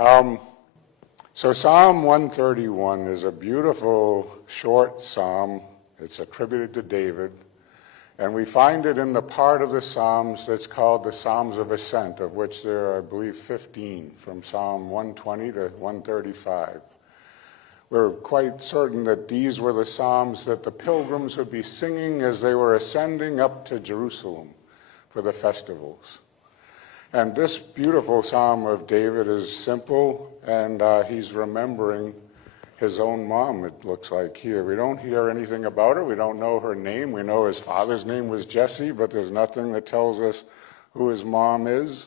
So Psalm 131 is a beautiful short psalm. It's attributed to David. And we find it in the part of the Psalms that's called the Psalms of Ascent, of which there are, I believe, 15, from Psalm 120 to 135. We're quite certain that these were the psalms that the pilgrims would be singing as they were ascending up to Jerusalem for the festivals. And this beautiful psalm of David is simple, and he's remembering his own mom, it looks like here. We don't hear anything about her. We don't know her name. We know his father's name was Jesse, but there's nothing that tells us who his mom is.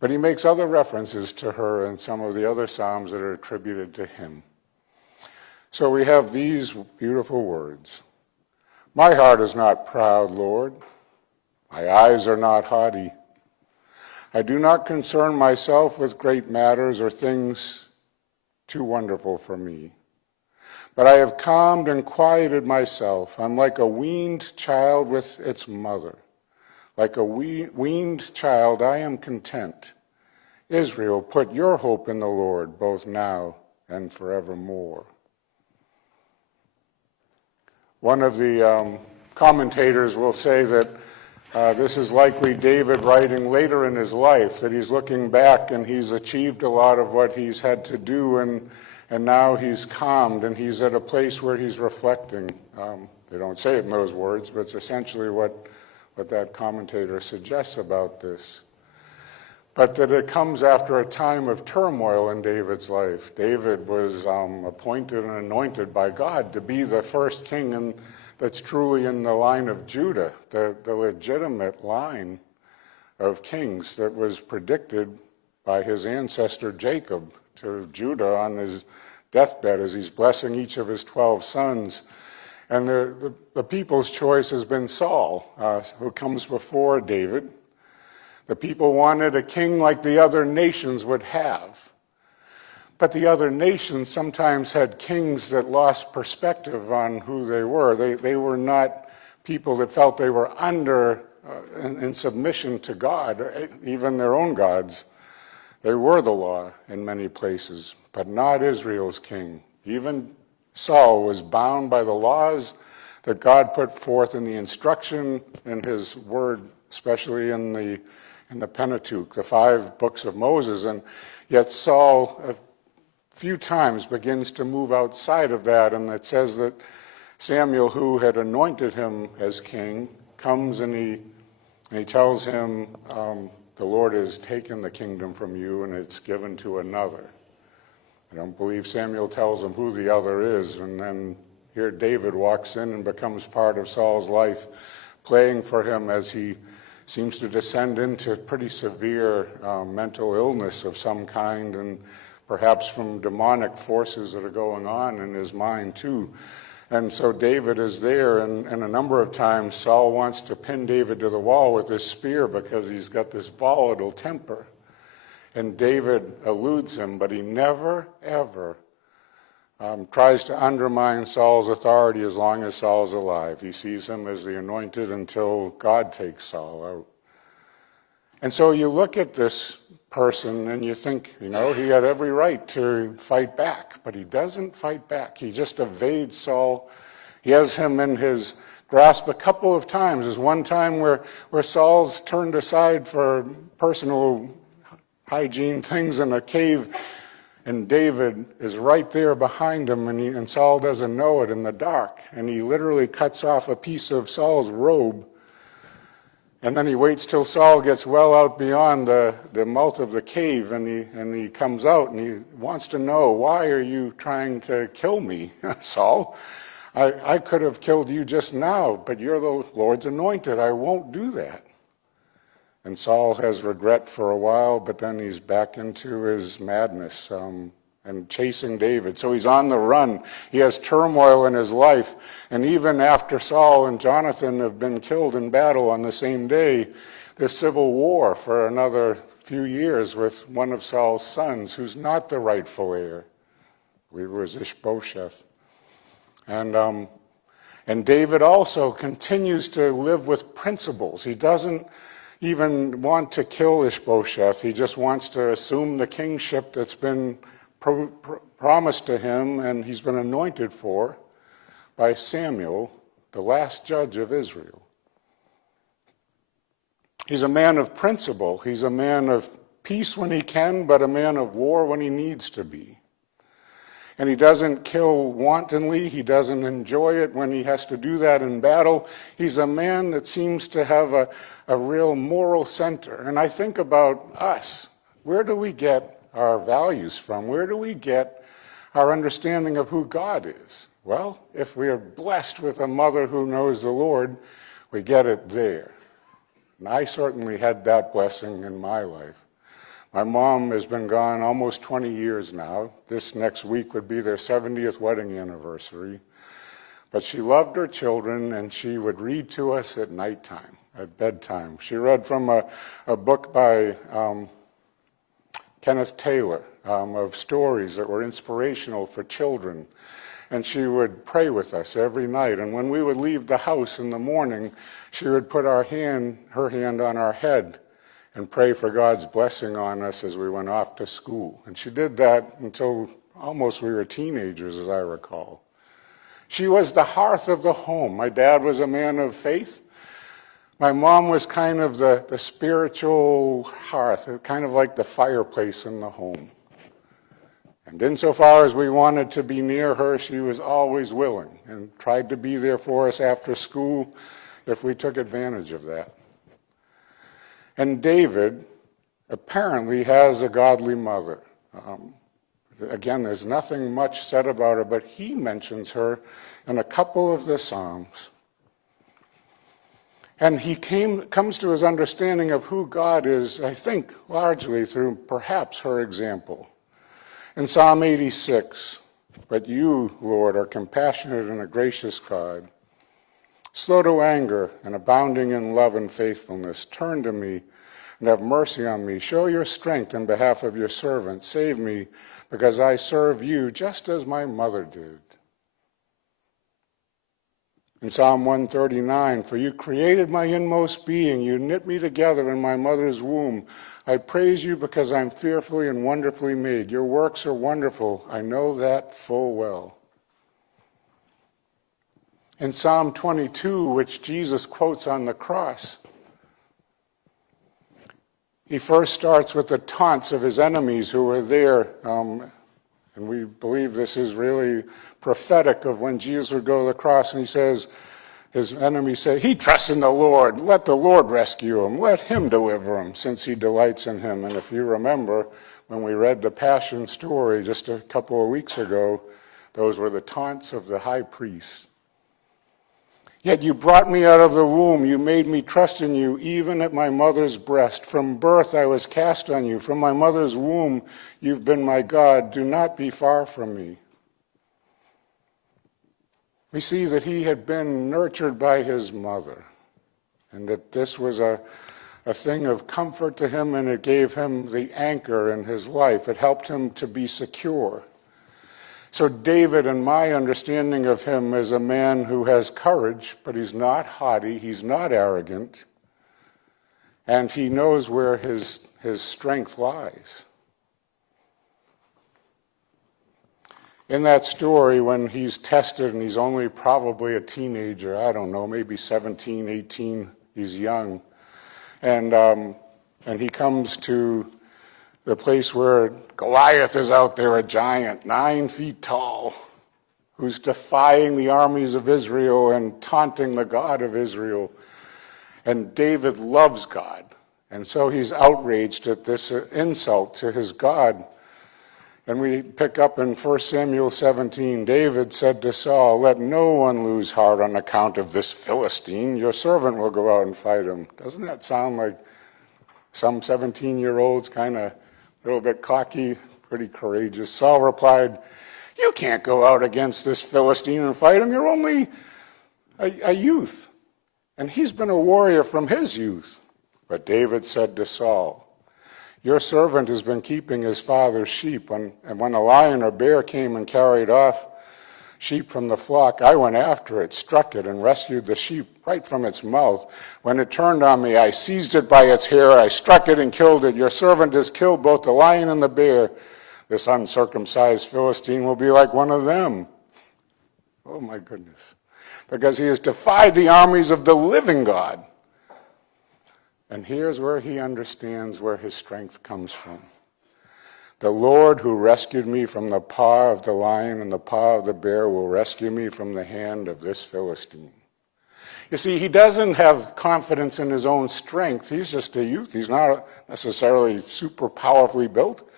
But he makes other references to her in some of the other psalms that are attributed to him. So we have these beautiful words. My heart is not proud, Lord. My eyes are not haughty. I do not concern myself with great matters or things too wonderful for me. But I have calmed and quieted myself. I'm like a weaned child with its mother. Like a weaned child, I am content. Israel, put your hope in the Lord, both now and forevermore. One of the commentators will say that this is likely David writing later in his life, that he's looking back and he's achieved a lot of what he's had to do, and now he's calmed and he's at a place where he's reflecting. They don't say it in those words, but it's essentially what that commentator suggests about this. But that it comes after a time of turmoil in David's life. David was appointed and anointed by God to be the first king that's truly in the line of Judah, the legitimate line of kings that was predicted by his ancestor Jacob to Judah on his deathbed as he's blessing each of his 12 sons. And the people's choice has been Saul, who comes before David. The people wanted a king like the other nations would have. But the other nations sometimes had kings that lost perspective on who they were. They were not people that felt they were under in submission to God, even their own gods. They were the law in many places, but not Israel's king. Even Saul was bound by the laws that God put forth in the instruction in his word, especially in the Pentateuch, the 5 books of Moses. And yet Saul few times begins to move outside of that, and it says that Samuel, who had anointed him as king, comes and he tells him, the Lord has taken the kingdom from you and it's given to another. I don't believe Samuel tells him who the other is, and then here David walks in and becomes part of Saul's life, playing for him as he seems to descend into pretty severe mental illness of some kind, and perhaps from demonic forces that are going on in his mind too. And so David is there, and a number of times Saul wants to pin David to the wall with his spear because he's got this volatile temper. And David eludes him, but he never, ever tries to undermine Saul's authority as long as Saul's alive. He sees him as the anointed until God takes Saul out. And so you look at this person and you think, he had every right to fight back, but he doesn't fight back. He just evades Saul. He has him in his grasp a couple of times. There's one time where Saul's turned aside for personal hygiene things in a cave, and David is right there behind him, and Saul doesn't know it in the dark, and he literally cuts off a piece of Saul's robe. And then he waits till Saul gets well out beyond the mouth of the cave, and he comes out and he wants to know, why are you trying to kill me, Saul? I could have killed you just now, but you're the Lord's anointed. I won't do that. And Saul has regret for a while, but then he's back into his madness and chasing David. So he's on the run. He has turmoil in his life. And even after Saul and Jonathan have been killed in battle on the same day, there's civil war for another few years with one of Saul's sons, who's not the rightful heir. It was Ishbosheth. And David also continues to live with principles. He doesn't even want to kill Ishbosheth. He just wants to assume the kingship that's been promised to him and he's been anointed for by Samuel, the last judge of Israel. He's a man of principle. He's a man of peace when he can, but a man of war when he needs to be. And he doesn't kill wantonly. He doesn't enjoy it when he has to do that in battle. He's a man that seems to have a real moral center. And I think about us. Where do we get our values from? Where do we get our understanding of who God is? Well, if we are blessed with a mother who knows the Lord, we get it there. And I certainly had that blessing in my life. My mom has been gone almost 20 years now. This next week would be their 70th wedding anniversary. But she loved her children, and she would read to us at nighttime, at bedtime. She read from a book by Kenneth Taylor of stories that were inspirational for children. And she would pray with us every night. And when we would leave the house in the morning, she would put her hand on our head and pray for God's blessing on us as we went off to school. And she did that until almost we were teenagers, as I recall. She was the hearth of the home. My dad was a man of faith. My mom was kind of the spiritual hearth, kind of like the fireplace in the home. And insofar as we wanted to be near her, she was always willing and tried to be there for us after school if we took advantage of that. And David apparently has a godly mother. Again, there's nothing much said about her, but he mentions her in a couple of the Psalms. And he comes to his understanding of who God is, I think, largely through perhaps her example. In Psalm 86, "But you, Lord, are compassionate and a gracious God, slow to anger and abounding in love and faithfulness. Turn to me and have mercy on me. Show your strength in behalf of your servant. Save me, because I serve you just as my mother did." In Psalm 139, "For you created my inmost being. You knit me together in my mother's womb. I praise you because I'm fearfully and wonderfully made. Your works are wonderful. I know that full well." In Psalm 22, which Jesus quotes on the cross, he first starts with the taunts of his enemies who were there. And we believe this is really prophetic of when Jesus would go to the cross. And he says, his enemies say, "He trusts in the Lord. Let the Lord rescue him. Let him deliver him, since he delights in him." And if you remember, when we read the Passion story just a couple of weeks ago, those were the taunts of the high priest. "Yet you brought me out of the womb. You made me trust in you, even at my mother's breast. From birth I was cast on you. From my mother's womb you've been my God. Do not be far from me." We see that he had been nurtured by his mother, and that this was a thing of comfort to him, and it gave him the anchor in his life. It helped him to be secure. So David, in my understanding of him, is a man who has courage, but he's not haughty, he's not arrogant, and he knows where his strength lies. In that story, when he's tested and he's only probably a teenager, I don't know, maybe 17, 18, he's young, and he comes to the place where Goliath is out there, a giant, 9 feet tall, who's defying the armies of Israel and taunting the God of Israel. And David loves God, and so he's outraged at this insult to his God. And we pick up in 1 Samuel 17, David said to Saul, "Let no one lose heart on account of this Philistine. Your servant will go out and fight him." Doesn't that sound like some 17-year-olds, kind of a little bit cocky, pretty courageous? Saul replied, "You can't go out against this Philistine and fight him. You're only a youth, and he's been a warrior from his youth." But David said to Saul, "Your servant has been keeping his father's sheep, and when a lion or bear came and carried off sheep from the flock, I went after it, struck it, and rescued the sheep right from its mouth. When it turned on me, I seized it by its hair, I struck it and killed it. Your servant has killed both the lion and the bear. This uncircumcised Philistine will be like one of them. Oh my goodness. Because he has defied the armies of the living God. And here's where he understands where his strength comes from. The Lord who rescued me from the paw of the lion and the paw of the bear will rescue me from the hand of this Philistine. You see, he doesn't have confidence in his own strength. He's just a youth. He's not necessarily super powerfully built.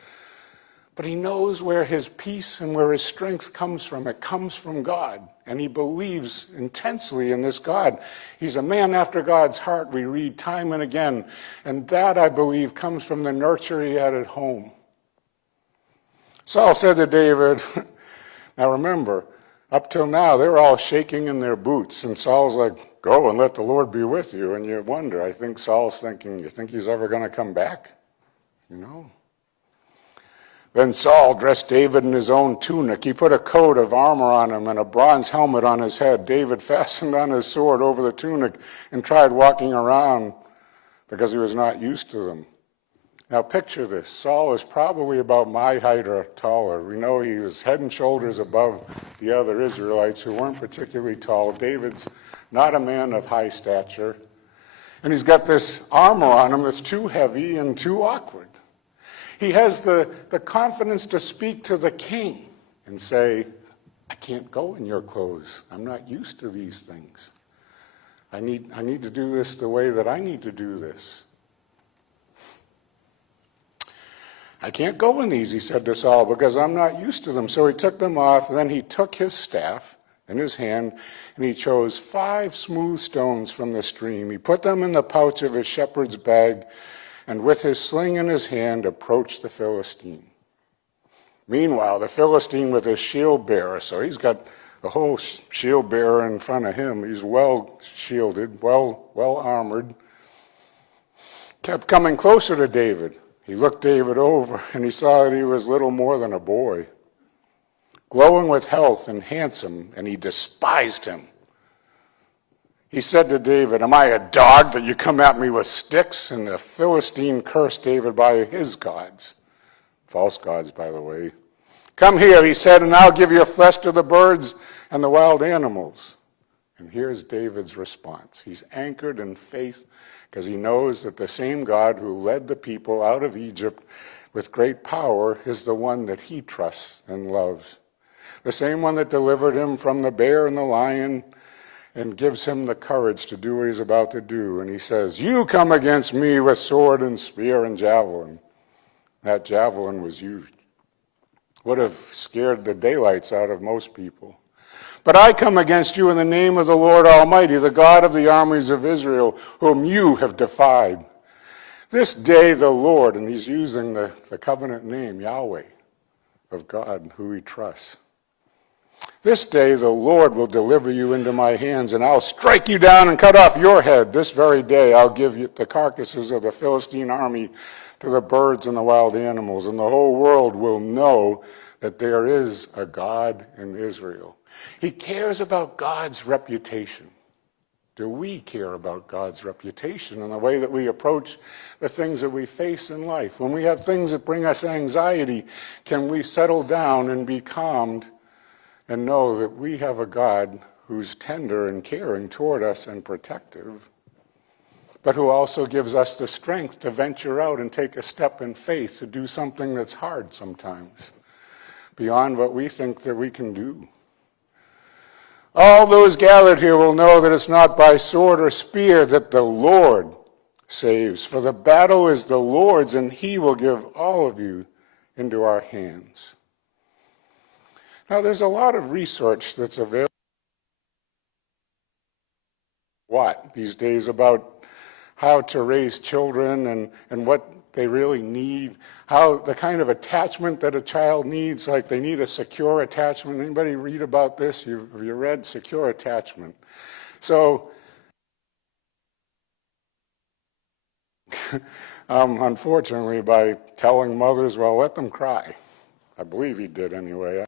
But he knows where his peace and where his strength comes from. It comes from God. And he believes intensely in this God. He's a man after God's heart, we read time and again. And that, I believe, comes from the nurture he had at home. Saul said to David, now remember, up till now, they were all shaking in their boots. And Saul's like, go and let the Lord be with you. And you wonder, I think Saul's thinking, you think he's ever going to come back? You know? Then Saul dressed David in his own tunic. He put a coat of armor on him and a bronze helmet on his head. David fastened on his sword over the tunic and tried walking around because he was not used to them. Now picture this. Saul is probably about my height or taller. We know he was head and shoulders above the other Israelites who weren't particularly tall. David's not a man of high stature. And he's got this armor on him that's too heavy and too awkward. He has the confidence to speak to the king and say, I can't go in your clothes. I'm not used to these things. I need to do this the way that I need to do this. I can't go in these, he said to Saul, because I'm not used to them. So he took them off, and then he took his staff in his hand, and he chose 5 smooth stones from the stream. He put them in the pouch of his shepherd's bag, and with his sling in his hand approached the Philistine. Meanwhile, the Philistine with his shield bearer, so he's got the whole shield bearer in front of him. He's well shielded, well armored, kept coming closer to David. He looked David over, and he saw that he was little more than a boy, glowing with health and handsome, and he despised him. He said to David, am I a dog that you come at me with sticks? And the Philistine cursed David by his gods, false gods, by the way. Come here, he said, and I'll give your flesh to the birds and the wild animals. And here's David's response. He's anchored in faith because he knows that the same God who led the people out of Egypt with great power is the one that he trusts and loves. The same one that delivered him from the bear and the lion and gives him the courage to do what he's about to do. And he says, you come against me with sword and spear and javelin. That javelin was used. Would have scared the daylights out of most people. But I come against you in the name of the Lord Almighty, the God of the armies of Israel, whom you have defied. This day the Lord, and he's using the covenant name, Yahweh, of God, who he trusts. This day the Lord will deliver you into my hands, and I'll strike you down and cut off your head. This very day I'll give you the carcasses of the Philistine army to the birds and the wild animals, and the whole world will know that there is a God in Israel. He cares about God's reputation. Do we care about God's reputation in the way that we approach the things that we face in life? When we have things that bring us anxiety, can we settle down and be calmed and know that we have a God who's tender and caring toward us and protective, but who also gives us the strength to venture out and take a step in faith to do something that's hard sometimes, beyond what we think that we can do? All those gathered here will know that it's not by sword or spear that the Lord saves, for the battle is the Lord's, and he will give all of you into our hands. Now, there's a lot of research that's available these days about how to raise children and what they really need, how the kind of attachment that a child needs, like they need a secure attachment. Anybody read about this? Have you read Secure Attachment? So, unfortunately, by telling mothers, well, let them cry. I believe he did anyway.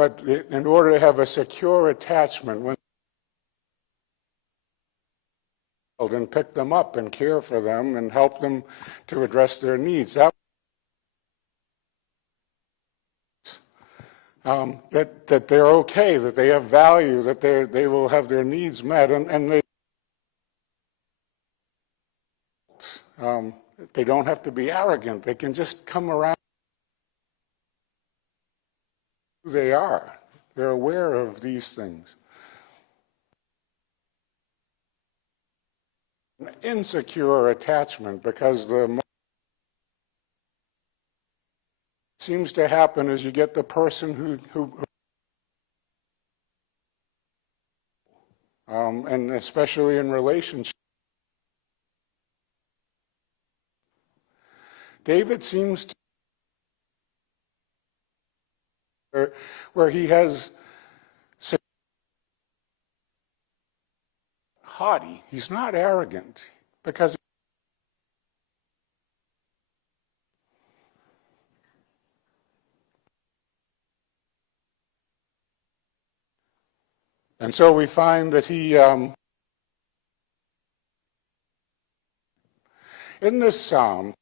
But in order to have a secure attachment, when and pick them up and care for them and help them to address their needs. That they're okay, that they have value, that they will have their needs met, and they don't have to be arrogant. They can just come around who they are. They're aware of these things. An insecure attachment, because the seems to happen is you get the person who and especially in relationships. David seems to where he has haughty. He's not arrogant because and so we find that he in this psalm,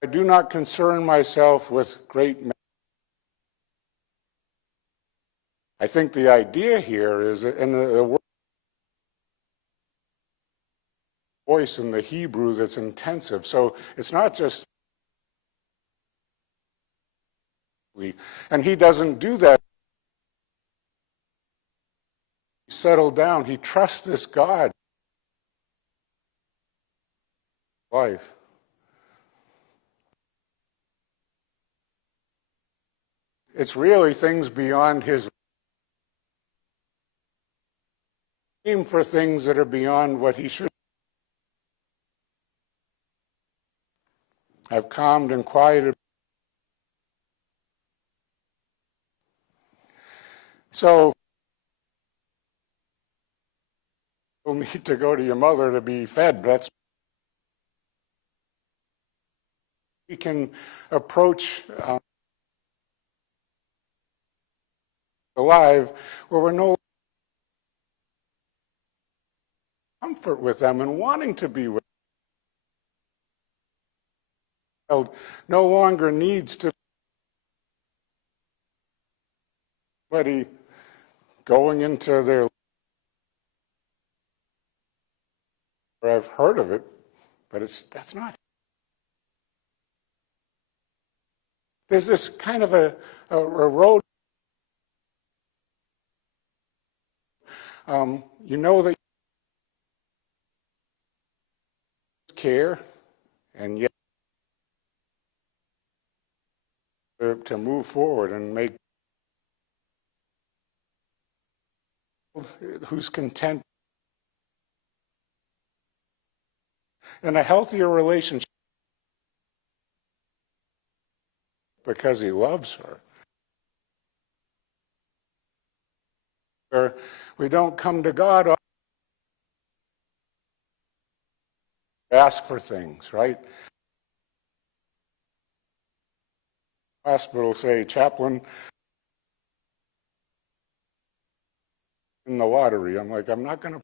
I do not concern myself with great men. I think the idea here is, in the word voice in the Hebrew that's intensive. So it's not just, and he doesn't do that. He settled down. He trusts this God. Life. It's really things beyond his aim for things that are beyond what he should. I've calmed and quieted. So you'll need to go to your mother to be fed. That's we can approach alive where we're no comfort with them and wanting to be with them. No longer needs to be going into their. I've heard of it, but that's not. There's this kind of a road. You know that you care, and yet to move forward and make who's content in a healthier relationship because he loves her. Where we don't come to God ask for things, right? Hospital say, chaplain, in the lottery. I'm like, I'm not going to.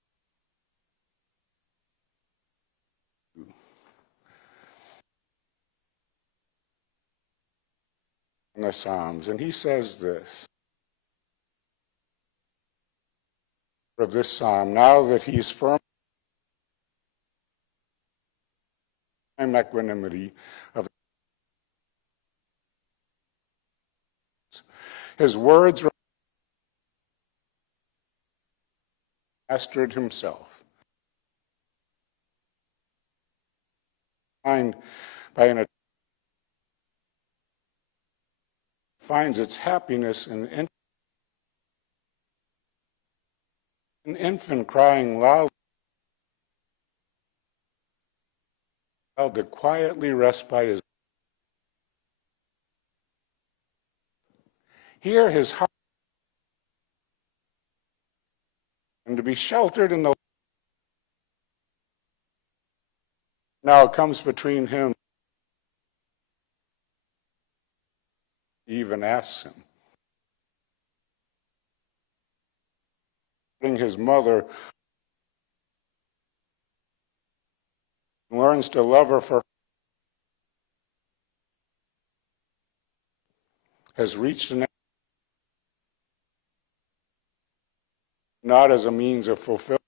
In the Psalms, and he says this of this psalm, now that he's firm in equanimity of his words mastered himself. By an finds its happiness in an infant crying loud to quietly rest by his. Here his heart and to be sheltered in the now comes between him He even asks him. His mother learns to love her for has reached an not as a means of fulfilling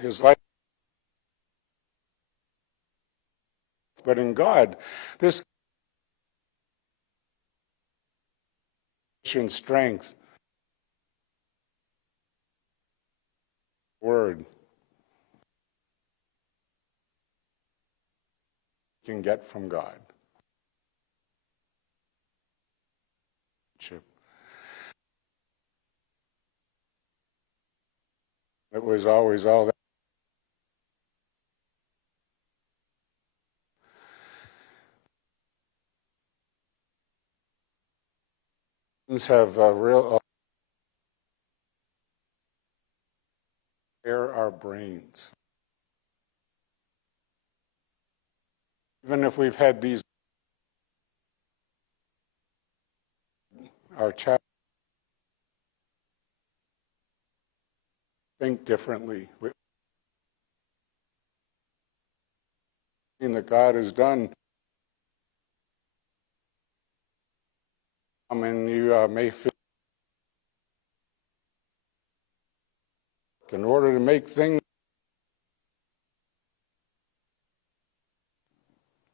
his life, but in God, this strength, word, can get from God. It was always all that. Have a real air our brains. Even if we've had these, our child think differently. That God has done. I mean, you may feel in order to make things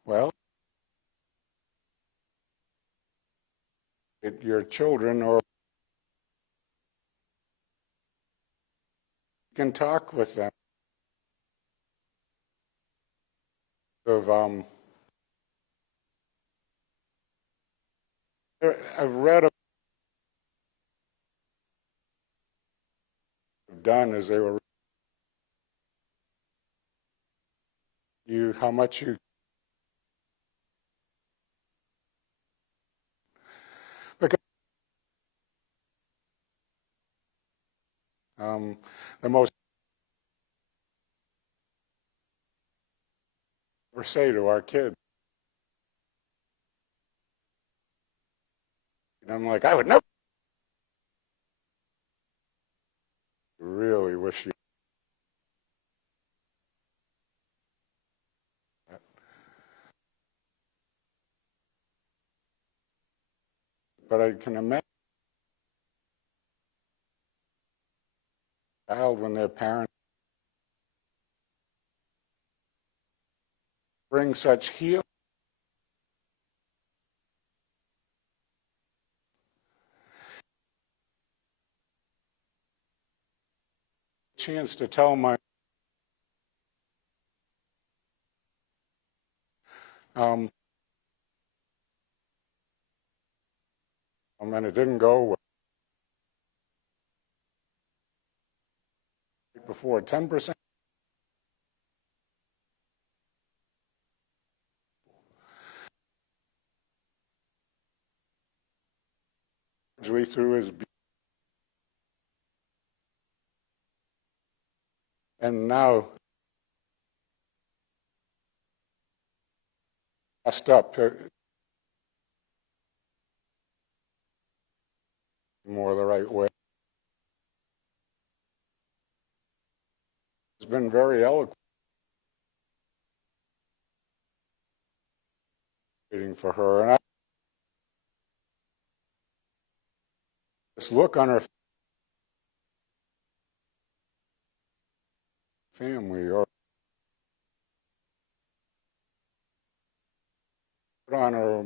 well, your children or you can talk with them of I've read done as they were you how much you because the most we say to our kids. And I'm like, I would never really wish you that. But I can imagine a child when their parents bring such healing. Chance to tell my and it didn't go well. Before 10% through his and now messed up more the right way. It's been very eloquent for her, and I this look on her family or on her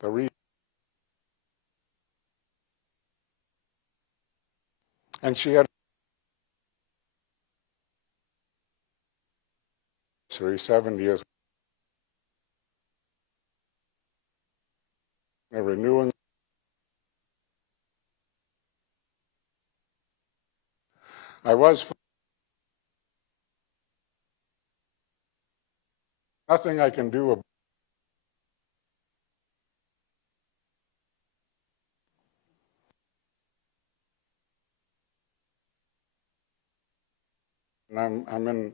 the reason. And she had 70 years renewing. I was nothing I can do about And I'm in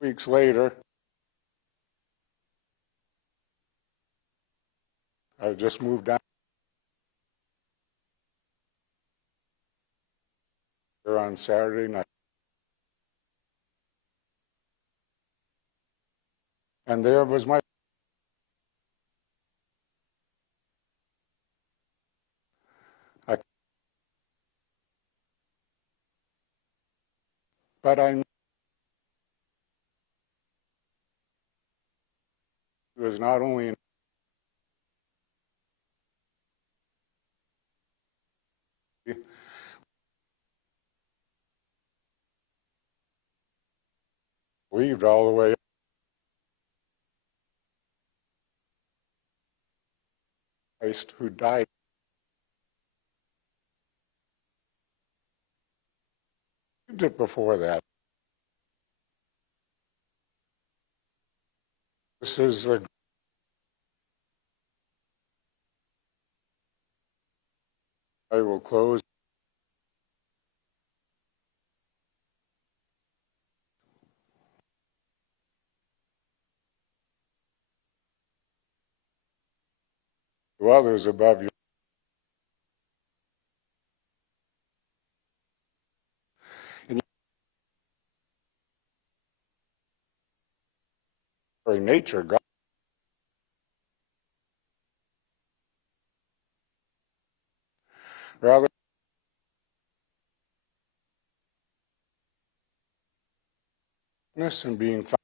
weeks later. I just moved down here on Saturday night. And there was my, I, but I knew it was not only believed all the way Christ who died. Believed it before that. This is the, I will close. To others above you. In your very nature, God, rather than and being found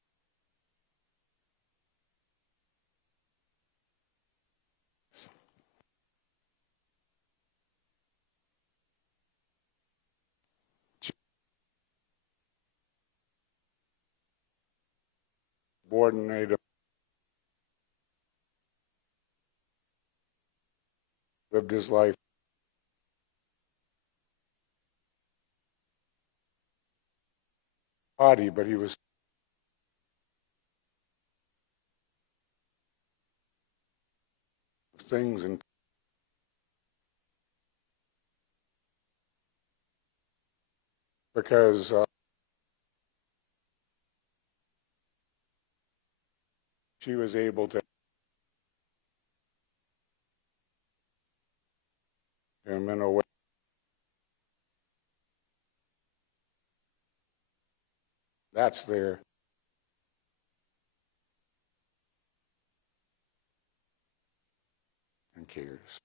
subordinated, lived his life haughty, but he was things and because she was able to him in a way that's there and cares.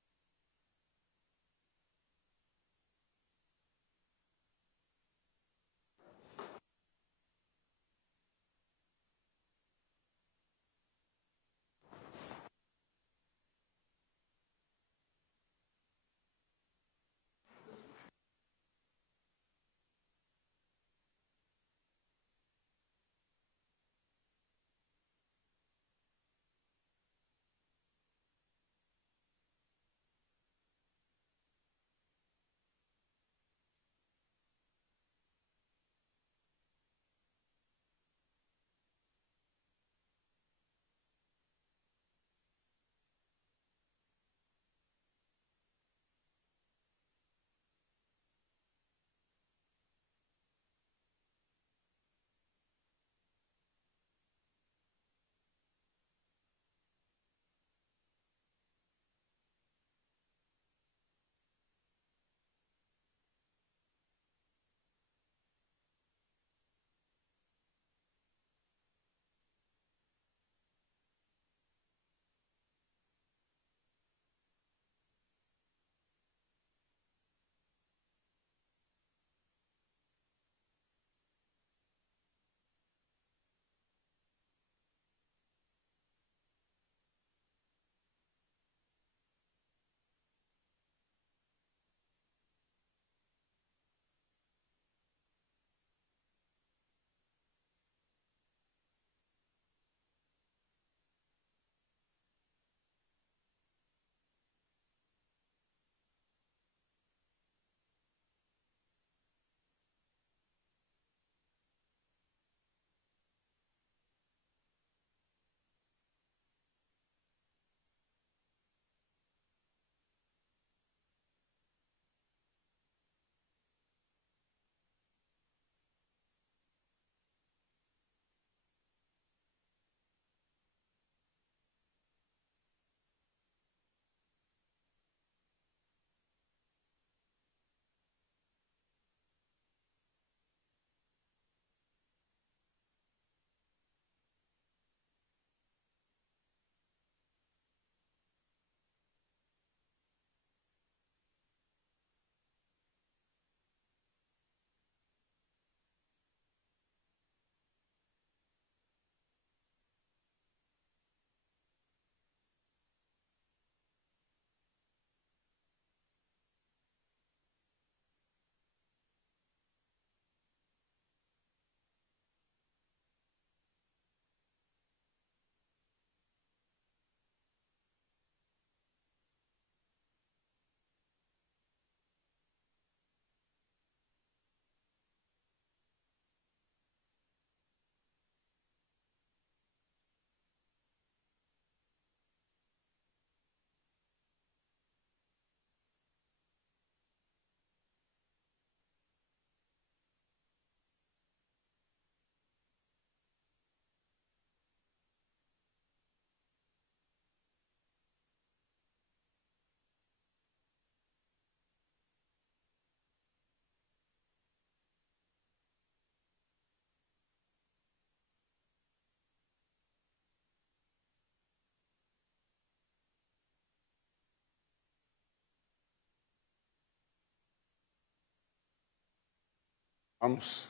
comes.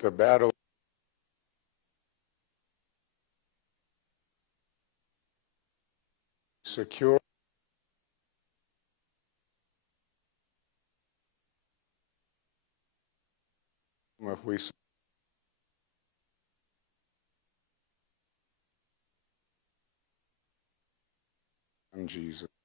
The battle secure. If we in Jesus.